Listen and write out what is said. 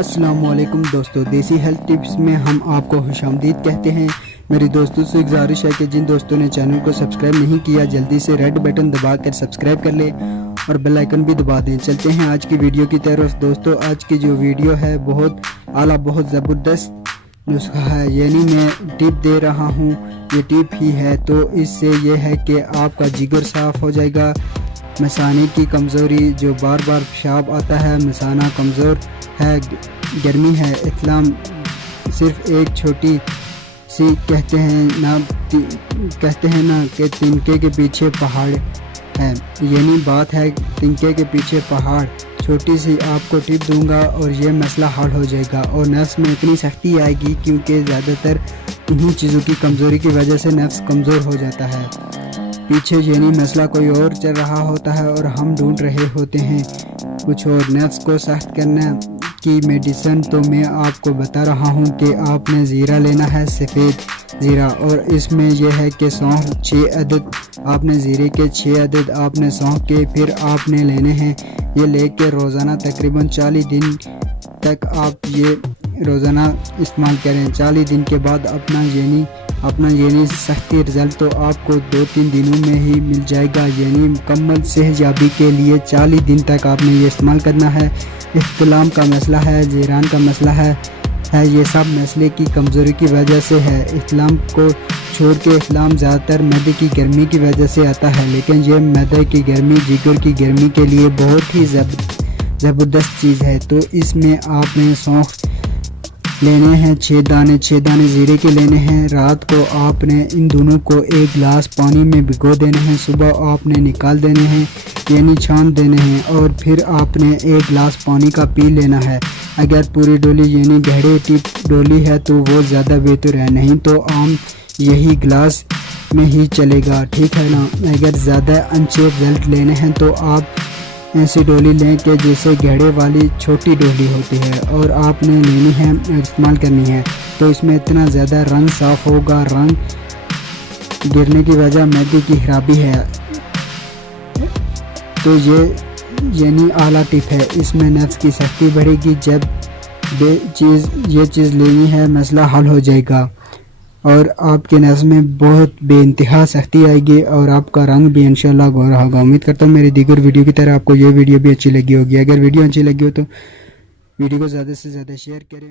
السلام علیکم دوستو، دیسی ہیلتھ ٹپس میں ہم آپ کو خوش آمدید کہتے ہیں۔ میری دوستوں سے گزارش ہے کہ جن دوستوں نے چینل کو سبسکرائب نہیں کیا جلدی سے ریڈ بٹن دبا کر سبسکرائب کر لیں اور بیل آئیکن بھی دبا دیں۔ چلتے ہیں آج کی ویڈیو کی طرف۔ دوستو آج کی جو ویڈیو ہے بہت اعلیٰ بہت زبردست نسخہ ہے، یعنی میں ٹپ دے رہا ہوں، یہ ٹپ ہی ہے تو اس سے یہ ہے کہ آپ کا جگر صاف ہو جائے گا۔ مثانے کی کمزوری، جو بار بار پیشاب آتا ہے، مثانہ کمزور ہے، گرمی ہے، احتلام صرف ایک چھوٹی سی کہتے ہیں نا کہ تنکے کے پیچھے پہاڑ ہے، یعنی بات ہے تنکے کے پیچھے پہاڑ۔ چھوٹی سی آپ کو ٹپ دوں گا اور یہ مسئلہ حل ہو جائے گا اور نفس میں اتنی سختی آئے گی کیونکہ زیادہ تر انہی چیزوں کی کمزوری کی وجہ سے نفس کمزور ہو جاتا ہے۔ پیچھے یعنی مسئلہ کوئی اور چل رہا ہوتا ہے اور ہم ڈھونڈ رہے ہوتے ہیں کچھ اور۔ نفس کو سخت کرنے کی میڈیسن تو میں آپ کو بتا رہا ہوں کہ آپ نے زیرہ لینا ہے، سفید زیرہ، اور اس میں یہ ہے کہ سونف 6 عدد، آپ نے زیرے کے 6 عدد آپ نے سونف کے پھر آپ نے لینے ہیں۔ یہ لے کے روزانہ تقریباً 40 دن تک آپ یہ روزانہ استعمال کریں۔ 40 دن کے بعد اپنا یعنی سختی رزلٹ تو آپ کو 2-3 دنوں میں ہی مل جائے گا، یعنی مکمل صحت یابی کے لیے 40 دن تک آپ نے یہ استعمال کرنا ہے۔ احتلام کا مسئلہ ہے، زیران کا مسئلہ ہے، یہ سب مسئلے کی کمزوری کی وجہ سے ہے۔ احتلام کو چھوڑ کے احتلام زیادہ تر معدے کی گرمی کی وجہ سے آتا ہے، لیکن یہ معدے کی گرمی جگر کی گرمی کے لیے بہت ہی زبردست چیز ہے۔ تو اس میں آپ نے سونف لینے ہیں 6 دانے زیرے کے لینے ہیں۔ رات کو آپ نے ان دونوں کو 1 گلاس پانی میں بھگو دینے ہیں، صبح آپ نے نکال دینے ہیں، یعنی چھان دینے ہیں، اور پھر آپ نے 1 گلاس پانی کا پی لینا ہے۔ اگر پوری ڈولی یعنی گہرے ٹپ ڈولی ہے تو وہ زیادہ بہتر ہے، نہیں تو عام یہی گلاس میں ہی چلے گا، ٹھیک ہے نا۔ اگر زیادہ اچھے رزلٹ لینے ہیں تو آپ ایسی ڈولی لیں کہ جیسے گھڑے والی چھوٹی ڈولی ہوتی ہے اور آپ نے لینی ہے اور استعمال کرنی ہے، تو اس میں اتنا زیادہ رنگ صاف ہوگا۔ رنگ گرنے کی وجہ معدے کی خرابی ہے، تو یہ یعنی اعلیٰ ٹپ ہے۔ اس میں نفس کی سختی بڑھے گی، جب یہ چیز لینی ہے مسئلہ حل ہو جائے گا اور آپ کے نفس میں بہت بے انتہا سختی آئے گی اور آپ کا رنگ بھی انشاءاللہ گورا ہوگا۔ امید کرتا ہوں میری دیگر ویڈیو کی طرح آپ کو یہ ویڈیو بھی اچھی لگی ہوگی۔ اگر ویڈیو اچھی لگی ہو تو ویڈیو کو زیادہ سے زیادہ شیئر کریں۔